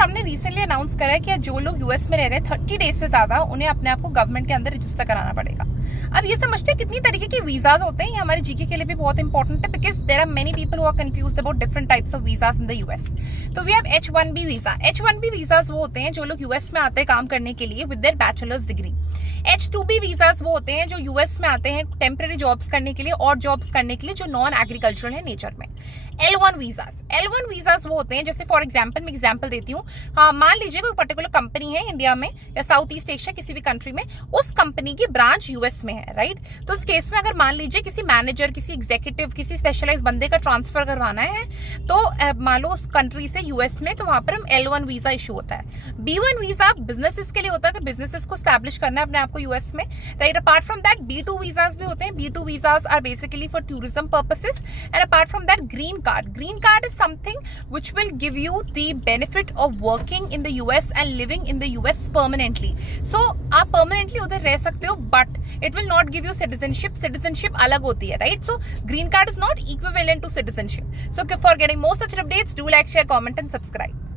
Trump ने recently announce करा है कि जो लोग यूएस में रह रहे हैं 30 डेज से ज्यादा, उन्हें अपने आप को गवर्नमेंट के अंदर रजिस्टर कराना पड़ेगा। अब ये समझते हैं कितनी तरीके के वीजाज होते हैं, ये हमारे जीके के लिए भी बहुत इंपॉर्टेंट है, because there are many people who are confused about different types of visas in the US. तो we have H1B visa. H1B visas वो होते हैं जो लोग यूएस में आते हैं काम करने के लिए with their bachelors degree. H2B visas वो होते हैं जो यूएस में आते हैं टेम्पररी जॉब्स करने के लिए और जॉब्स करने के लिए जो नॉन एग्रीकल्चरल है नेचर में। L1 वीजाज वो होते हैं, जैसे फॉर एग्जांपल मैं एग्जांपल देती हूँ, हाँ मान लीजिए कोई पर्टिकुलर कंपनी है इंडिया में या साउथ ईस्ट एशिया किसी भी कंट्री में, उस कंपनी की ब्रांच यूएस में है, राइट। तो इस केस में अगर मान लीजिए किसी मैनेजर, किसी एग्जीक्यूटिव, किसी स्पेशलाइज बंदे का ट्रांसफर करवाना है तो मान लो उस कंट्री से यूएस में, तो वहां पर हम L1 वीजा इशू होता है। B1 वीजा बिजनेसेस के लिए होता है कि बिजनेसेस को स्टैब्लिश करना है अपने आप को यूएस में, right. Apart from that B2 visas भी होते हैं। B2 visas are basically for tourism purposes. And apart from that green card is something which will give you the benefit of working in the US and living in the US permanently. So आप permanently उधर रह सकते हो, but it will not give you citizenship. Citizenship अलग होती है, right? So green card is not equivalent to citizenship. So for getting more such updates, do like, share, comment and subscribe.